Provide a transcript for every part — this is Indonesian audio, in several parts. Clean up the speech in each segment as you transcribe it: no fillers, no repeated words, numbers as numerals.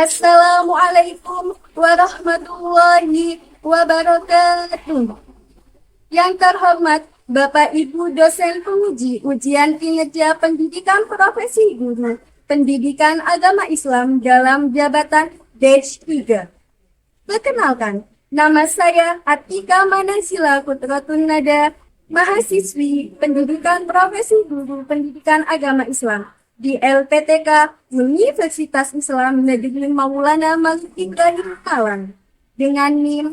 Assalamualaikum warahmatullahi wabarakatuh. Yang terhormat Bapak Ibu dosen penguji ujian kinerja pendidikan profesi guru pendidikan agama Islam dalam jabatan Batch 3. Perkenalkan, nama saya Atika Manasila Kutratun Nada, mahasiswi pendidikan profesi guru pendidikan agama Islam di LPTK Universitas Islam Negeri Maulana Malik Ibrahim Malang dengan NIM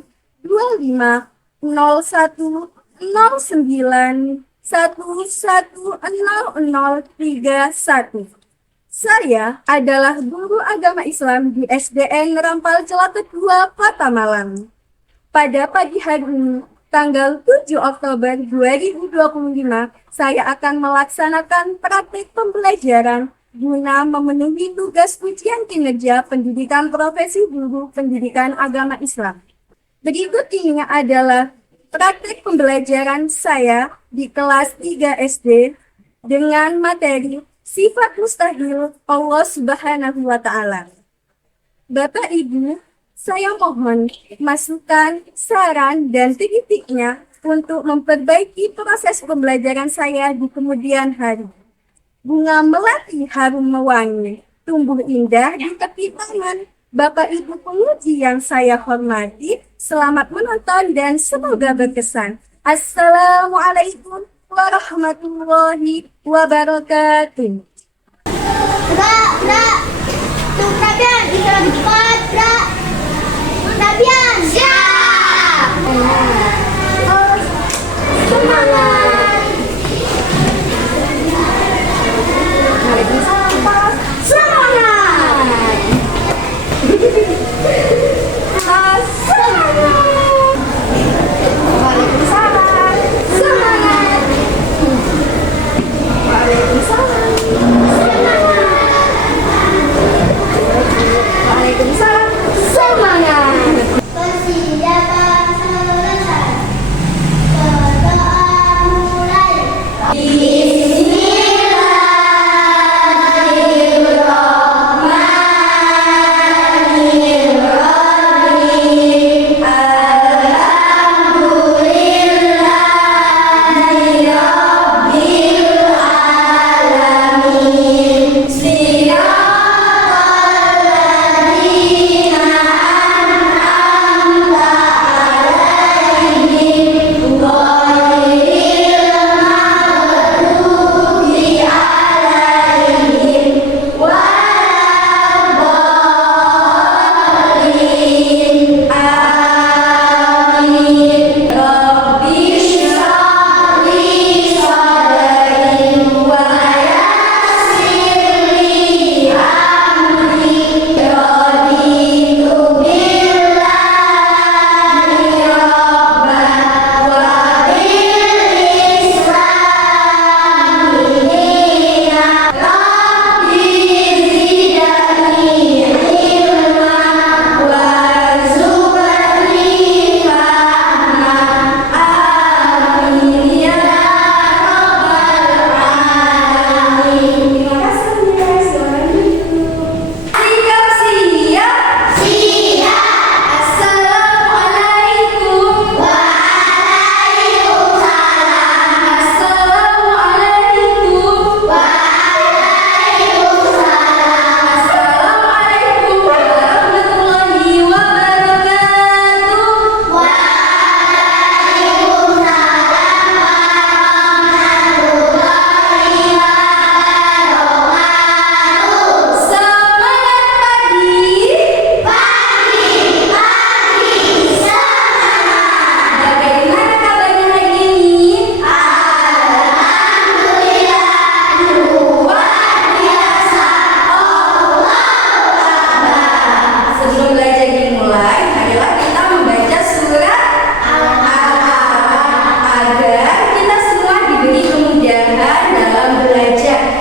250109110031. Saya adalah guru agama Islam di SDN Rampal Celatet 2, Kota Malang. Pada pagi hari ini, tanggal 7 Oktober 2025, saya akan melaksanakan praktik pembelajaran guna memenuhi tugas ujian kinerja pendidikan profesi guru pendidikan agama Islam. Berikut ini adalah praktik pembelajaran saya di kelas 3 SD dengan materi sifat mustahil Allah Subhanahu wa Ta'ala. Bapak Ibu, saya mohon masukan, saran, dan titik-titiknya untuk memperbaiki proses pembelajaran saya di kemudian hari. Bunga melati harum mewangi, tumbuh indah di tepi taman. Bapak Ibu penguji yang saya hormati, selamat menonton dan semoga berkesan. Assalamualaikum warahmatullahi wabarakatuh. Pra, tuh Prabian, bisa lebih cepat, Prabian, siap. Semangat. Semangat. Waalaikumsalam. Semangat. Waalaikumsalam. Waalaikumsalam. Semangat. Persiapan selesai. Berdoa mulai.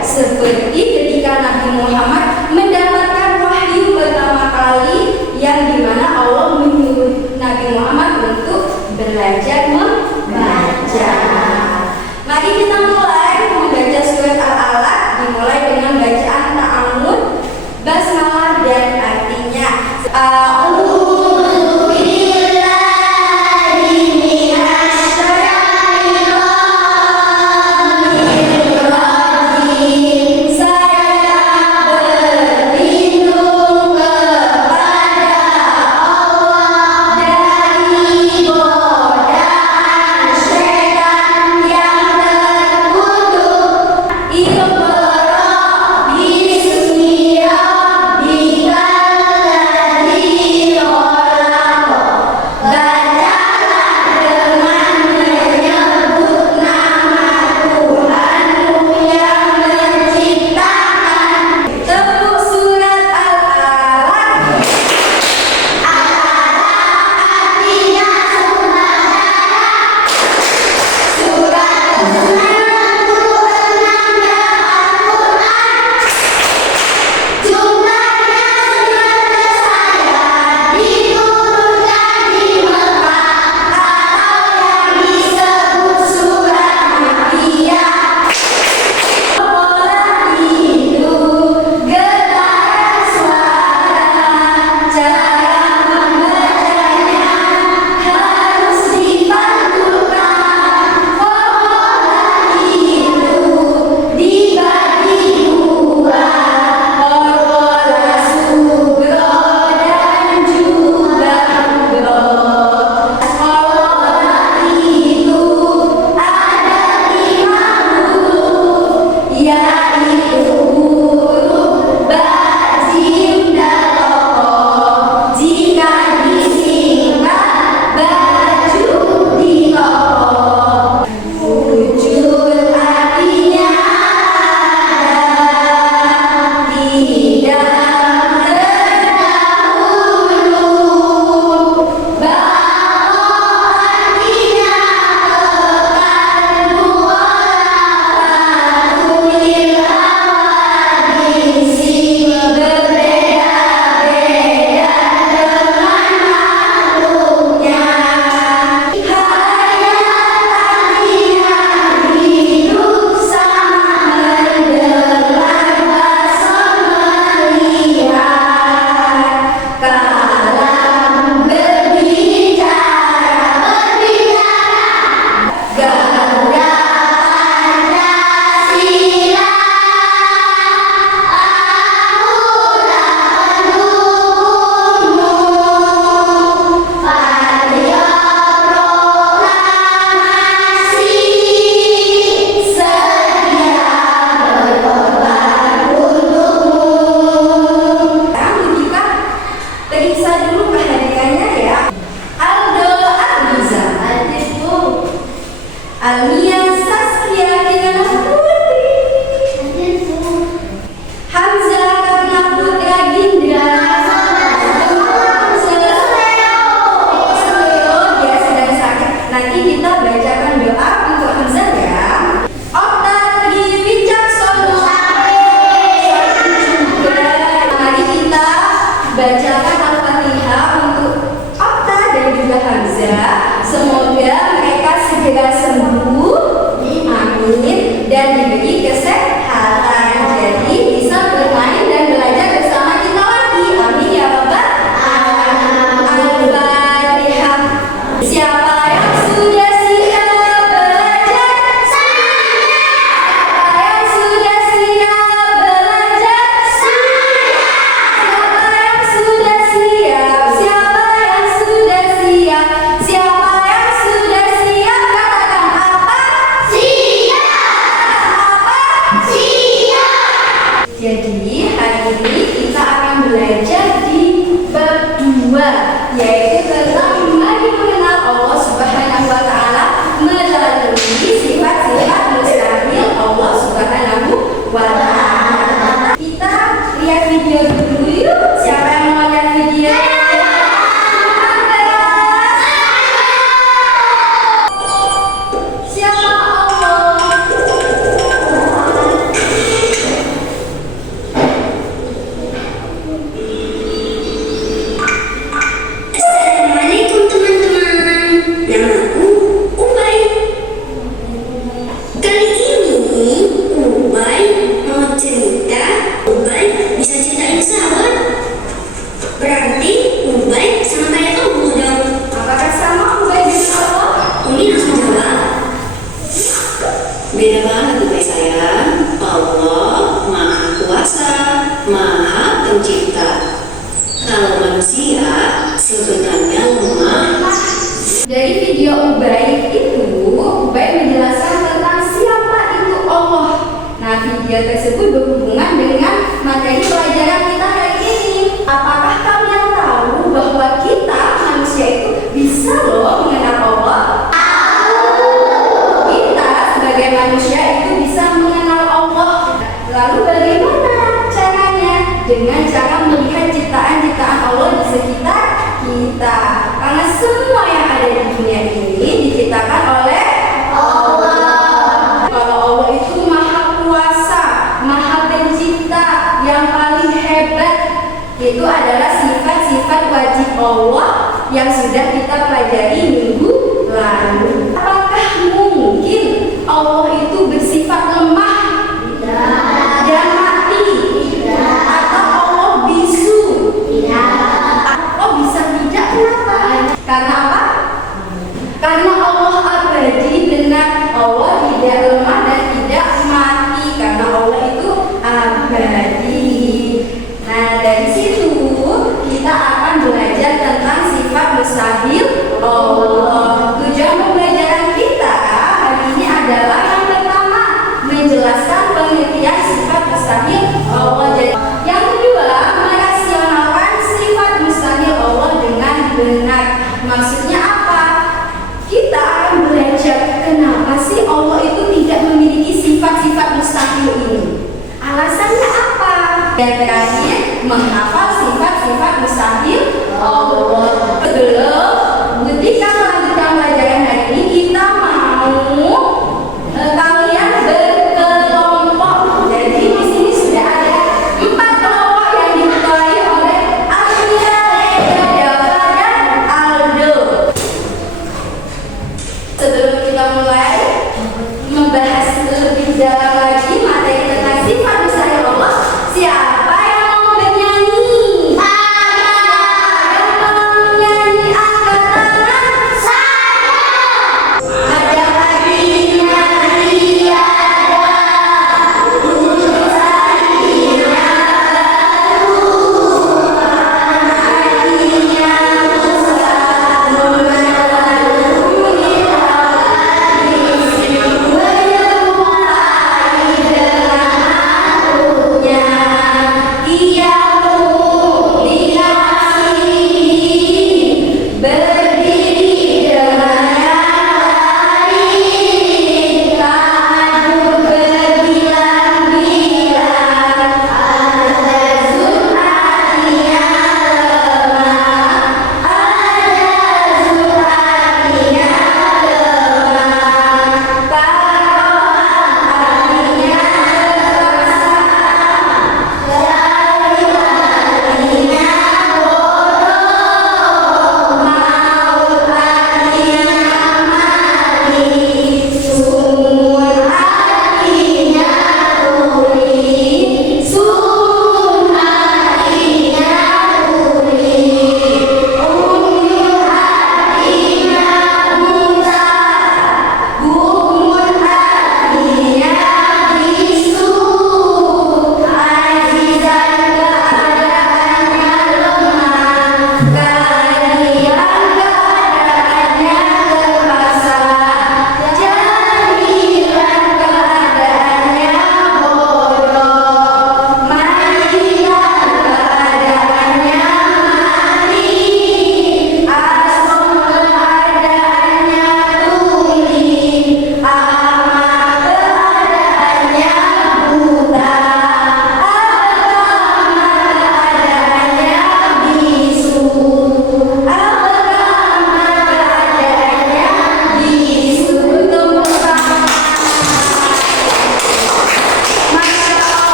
Seperti ketika Nabi Muhammad mendapatkan wahyu pertama kali yang dimana Allah menyuruh Nabi Muhammad untuk belajar membaca. Mari kita mulai membaca surat Al-Alaq, dimulai dengan bacaan ta'awudz, basmalah dan artinya dulu kehadirannya ya. Aldo Ardiza, Almia Saskia Kirana Putri, Hamzah Karna Putra Gindra, dia sedang sakit. Nanti kita bacakan doa untuk Hamzah ya. Okta Tri Wicaksono, mari kita bacakan Al-Fatihah untuk Okta dan juga Hamzah. Semoga mereka segera sembuh, amin, dan diberi kesehatan. Jadi bisa bermain dan belajar bersama kita lagi. Amin ya Bapak. Al-Fatihah. Siapa yang sudah siap belajar? Saya. Siapa yang sudah siap belajar? Saya. Siapa yang sudah siap? Siapa yang sudah siap? Siapa yang sudah siap? Katakan apa? Siap. Apa? Siap. Jadi hari ini kita akan belajar di bab 2, yaitu tentang mari mengenal Allah Subhanahu wa taala melalui sifat-sifat mustahil Allah Subhanahu wa taala. Kita lihat video dulu yuk. Siapa yang mau lihat video? Siapa Allah? Assalamualaikum teman-teman, namaku Ubay. Kali ini Ubay mau cerita. Ubay bisa ceritain sahabat. Berarti Ubay sama kayak kamu dong. Apakah sama Ubay dengan Allah? Umi langsung jawab. Beda banget Ubay sayang. Allah Maha Kuasa, Maha Pencipta. Kalau manusia sebenarnya lemah. Dari video Ubay itu, Ubay menjelaskan tentang siapa itu Allah. Nah, video tersebut berhubungan dengan materi pelajaran kita hari ini. Apakah kalian tahu bahwa kita manusia itu bisa loh mengenal Allah? Kita sebagai manusia itu bisa mengenal Allah. Lalu bagaimana caranya? Dengan cara melihat ciptaan-ciptaan Allah di sekitar kita. Karena semua yang ada di dunia ini diciptakan oleh Allah. Kalau Allah itu maha kuasa, maha pencipta, yang paling hebat, itu adalah sifat-sifat wajib Allah yang sudah kita pelajari minggu lalu. Apakah mungkin Allah itu bersifat lemah? Dan mati? Atau Allah bisu? Oh bisa tidak, kenapa? Karena apa? Karena Allah abadi, benar. Allah tidak lemah dan tidak mati karena Allah itu abadi. Nah, dari situ kita akan belajar tentang sifat mustahil Allah. Tujuan pembelajaran kita hari ini adalah yang pertama, menjelaskan pengertian sifat mustahil Allah. Yang kedua, merasionalkan sifat mustahil Allah dengan benar. Maksudnya apa? Kita akan belajar kenapa sih Allah itu tidak memiliki sifat-sifat mustahil ini. Alasannya apa? Dan terakhir, menghafal sifat-sifat mustahil Allah. Sebelum ketika melanjutkan pelajaran hari ini, kita mau kalian berkelompok. Jadi di sini sudah ada 4 kelompok yang diketuai oleh Alvia, Leda, Dava, dan Aldo. Sebelum kita mulai membahas lebih dalam lagi materi tentang sifat mustahil Allah, siapa yang mau bernyanyi? Siapa yang mau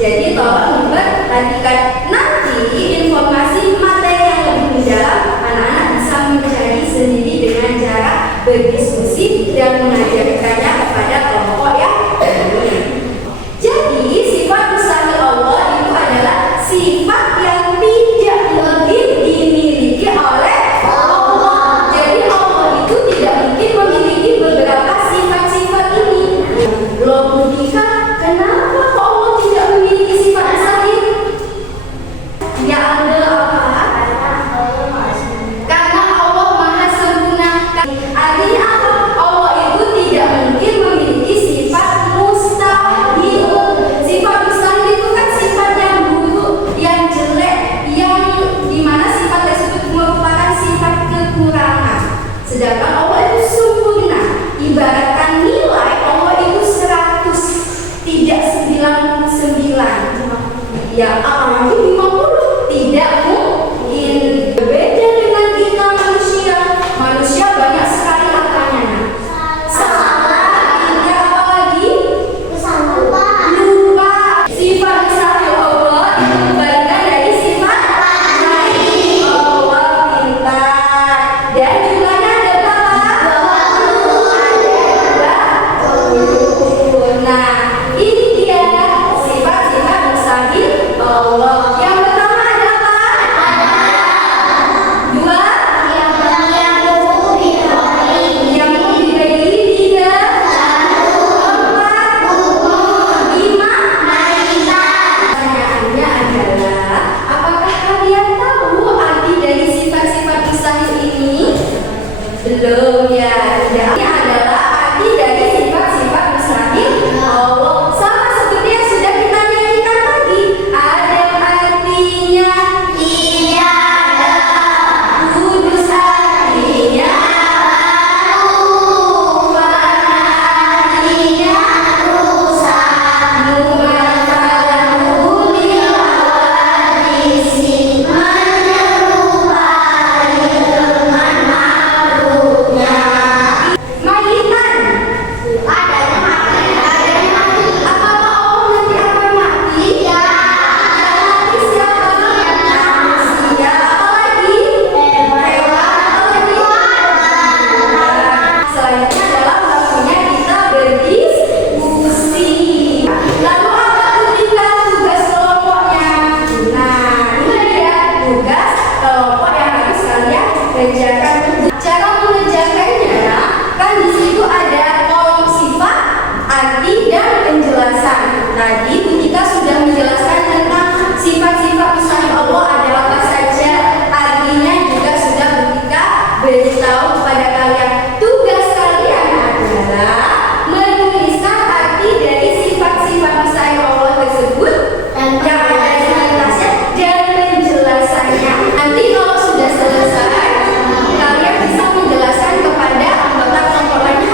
Jadi tolong diperhatikan. Nanti informasi materi yang lebih mendalam anak-anak bisa mencari sendiri dengan cara berdiskusi dan mengajarkannya kepada kelompok yang lain. Jadi sifat mustahil Allah itu adalah sifat yang tidak mungkin dimiliki oleh Allah. Jadi Allah itu tidak mungkin memiliki beberapa sifat-sifat ini. Loh Budika, kenapa kok Allah tidak memiliki sifat mustahil? Ya ada apa? Karena Allah maha sempurna. Artinya apa? Allah itu tidak mungkin memiliki sifat mustahil. Sifat mustahil itu kan sifat yang buruk, yang jelek, yang dimana sifat tersebut merupakan sifat kekurangan. Sedangkan Allah itu sempurna. Ibaratkan nilai Allah itu 100, tidak 99. Ya apalagi 50, tidak mungkin. Berbeda dengan kita manusia. Manusia banyak sekali angkanya. Salah, ingat apa lagi? Lupa. Sifat mustahil Allah itu kebalikan dari sifat lain. Allah pintar. Dan jumlahnya ada berapa? 20. Nah, ini dia sifat-sifat mustahil Allah. Yang pertama ada apa? Dua. Yang dibagi tiga. Empat. Lima. Pertanyaannya adalah, apakah kalian tahu arti dari sifat-sifat mustahil ini? Belum ya. Ini adalah arti dari sifat-sifat mustahil Allah. Sama seperti yang sudah kita nyanyikan tadi. Ada artinya tiada, kudus artinya artinya rusak, mu'amalah lil wadisi, menyerupai teman makhluknya. Mayitan. Adanya mati. Apakah Allah nanti akan mati? Ya. Mati siapa? Manusia. Apalagi? Hewan. Apalagi? Selanjutnya adalah waktunya kita berdiskusi. Lalu apa ketika tugas kelompoknya? Nah, ini dia tugas kelompok yang harus kalian kerjakan. Cara mengerjakannya, kan di situ ada kolom sifat, arti, dan penjelasan. Tadi kita sudah menjelaskan tentang sifat-sifat mustahil Allah ada apa saja. Artinya juga sudah kita beritahu kepada kalian. Tugas kalian adalah menuliskan arti dari sifat-sifat mustahil Allah tersebut yang ada di atasnya dan penjelasannya. Nanti kalau sudah selesai, kalian bisa menjelaskan kepada anggota kelompok lain.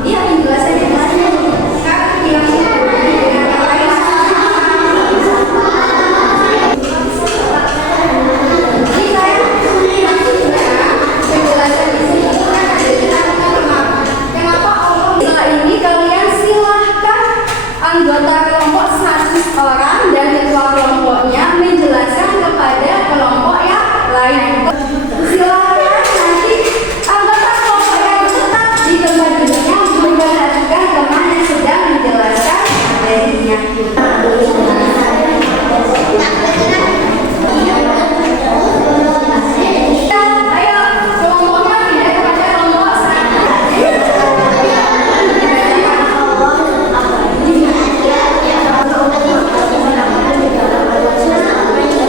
Iya, penjelasannya di sini. Sekarang bilang dengan yang lain. Jadi saya maksudnya penjelasan di sini kan ada di nama. Kenapa Allah? Setelah ini kalian silahkan anggota kelompok 100 orang dan ketua kelompoknya menjelaskan kepada kelompok yang lain. Silahkan nanti anggota kelompok yang tetap di tempat duduknya memperhatikan teman yang sedang menjelaskan materinya. Ayo, kelompoknya pindah kepada kelompok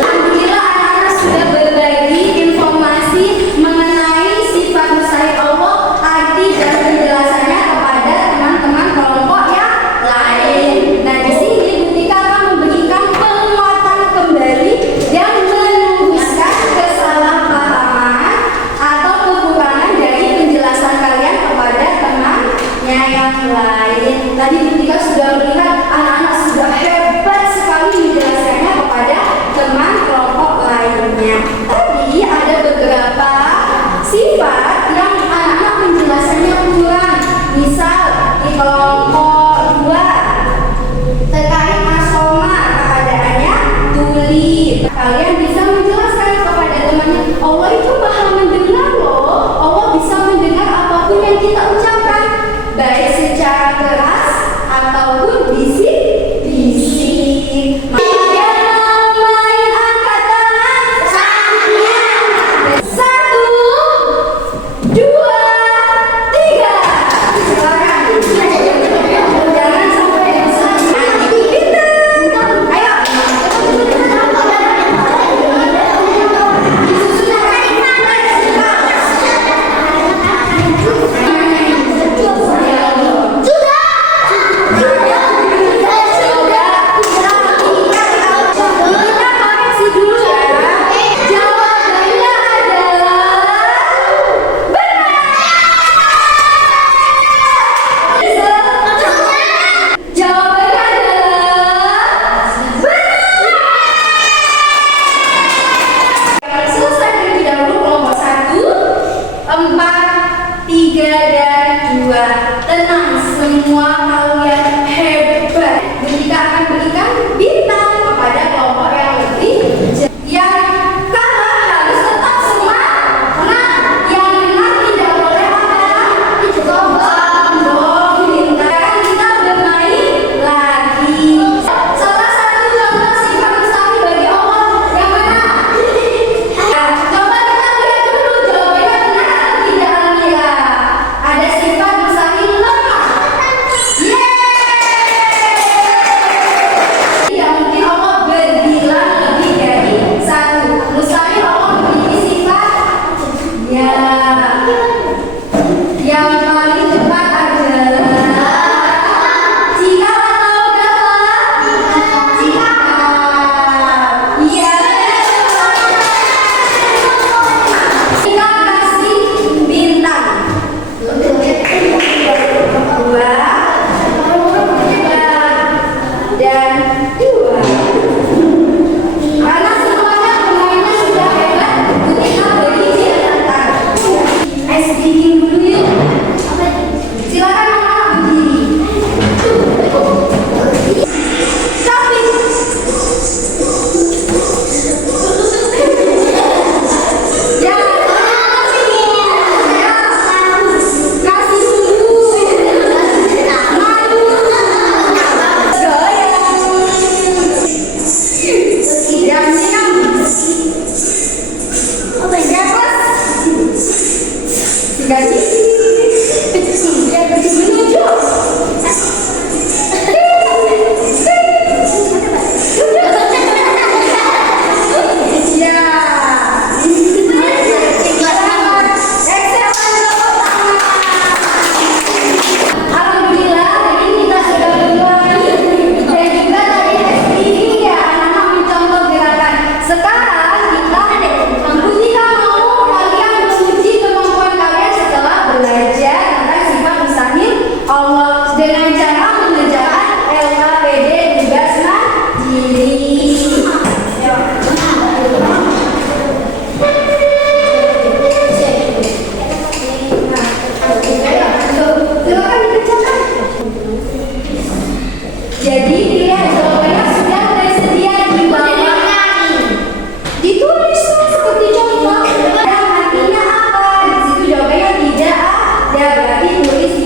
Alhamdulillah anak-anak sudah berbagi informasi mengenai sifat mustahil Allah, arti dan penjelasannya kepada teman-teman kelompok yang lain. Nah, di sini Butika akan memberikan penguatan kembali dan meluruskan kesalahpahaman atau kekurangan dari penjelasan kalian kepada temannya yang lain. Tadi Butika sudah melihat anak-anak sudah hebat sekali menjelaskannya kepada teman kelompok lainnya. Tadi ada beberapa sifat yang anak-anak menjelaskannya kurang. Misal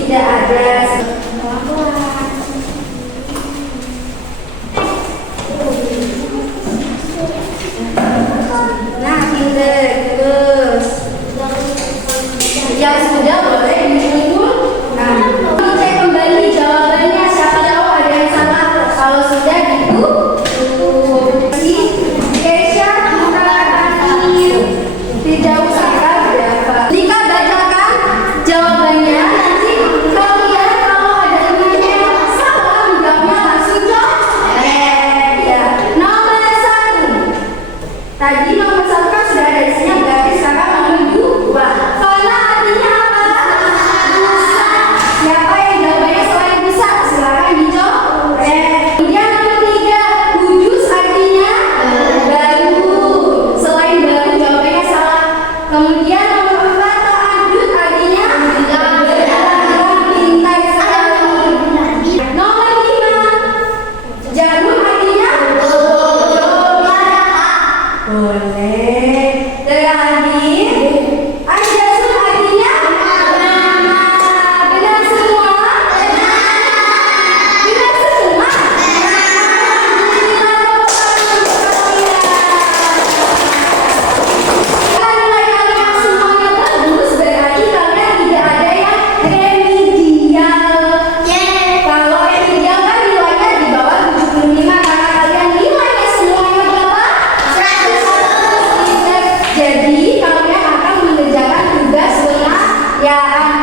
tidak ada. Nah, pinter. Terus yang sudah boleh dikumpulkan. Cek kembali jawabannya, siapa tahu ada yang salah. Kalau sudah ditutup. Keisha, tidak usah berapa. Jika bacakan jawabannya, nanti kalian kalau ada temannya yang salah menjawabnya langsung ya. Nomor 1. Tadi nomor 1 kan sudah ada isinya, berarti sekarang nomor 2. Fana artinya apa? Busa. Siapa yang jawabannya selain busa? Silakan dijawab. Kemudian nomor 3, hujus artinya baru. Selain baru jawabannya salah. Kemudian nomor 4, tahajud artinya pintar sekali. Nomor 5, jarum artinya boleh. Terakhir, ajasun artinya benar semua. Benar semua. Kalau nilai kalian semuanya bagus, berarti kalian tidak ada yang remedial. Kalau remedial kan nilainya di bawah 75, karena kalian nilainya semuanya berapa? 100. Jadi kalian akan mengerjakan tugas benar. Ya,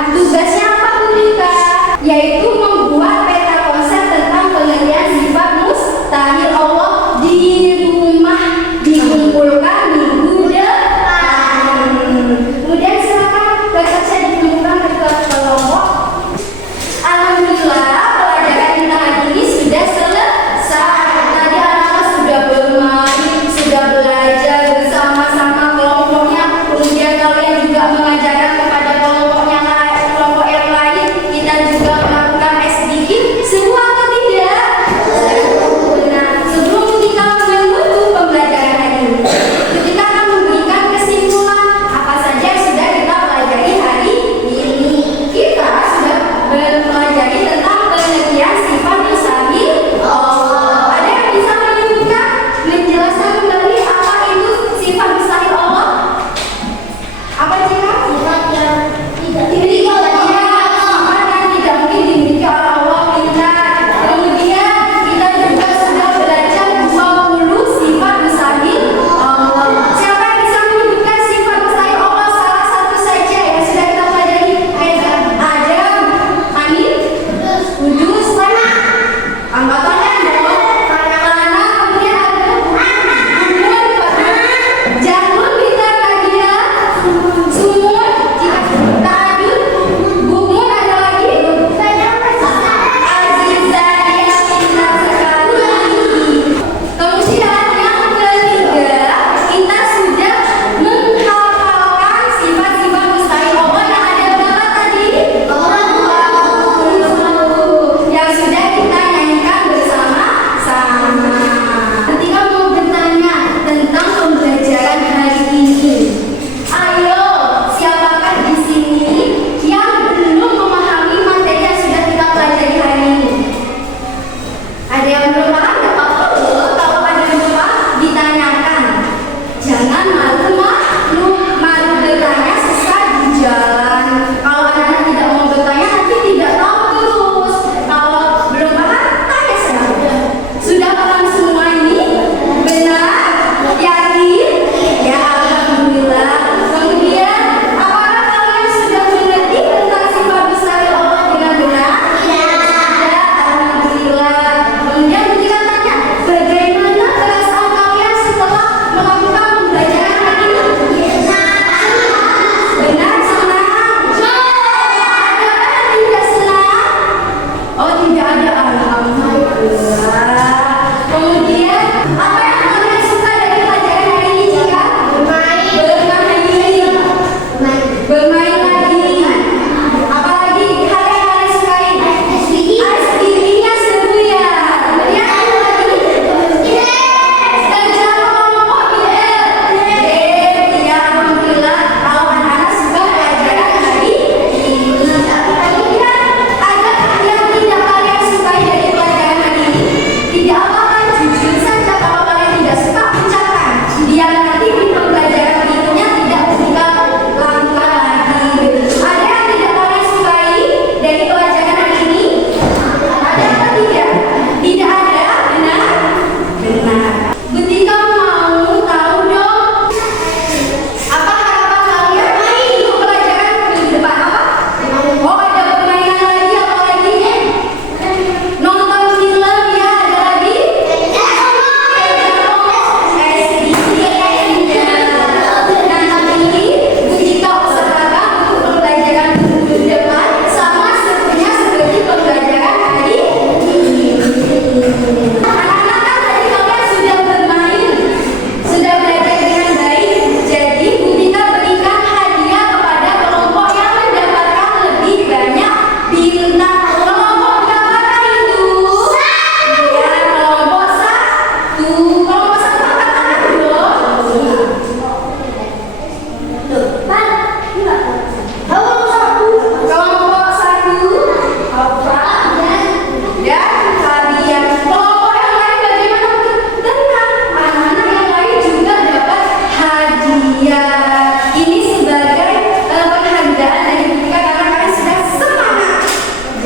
tugasnya apa Bunda? Yaitu membuat peta konsep tentang pengertian sifat mustahil Allah di rumah, dikumpulkan minggu depan. Kemudian silakan berkasnya dikumpulkan ke kelompok. Alhamdulillah, pelajaran kita hari ini sudah selesai. Tadi anak-anak sudah bermain, sudah belajar bersama-sama kelompoknya. Kemudian kalian juga mengajarkan kepada kelompoknya kelompok yang lain. Kita juga melakukan SDG. Semua atau tidak? Benar. Sebelum kita menutup pembelajaran hari ini, kita akan memberikan kesimpulan apa saja yang sudah kita pelajari hari ini. Kita sudah mempelajari tentang pengertian sifat mustahil Allah. Ada yang bisa menyebutkan, menjelaskan kembali apa itu sifat mustahil Allah? Apa jika? Sifat yang tidak dimiliki oleh Allah. Sifat yang tidak mungkin dimiliki oleh Allah. Pintar. Kemudian kita juga sudah belajar 20 sifat mustahil Allah. Siapa yang bisa menyebutkan sifat mustahil Allah salah satu saja yang sudah kita pelajari? Adam, Amin,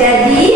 Jadi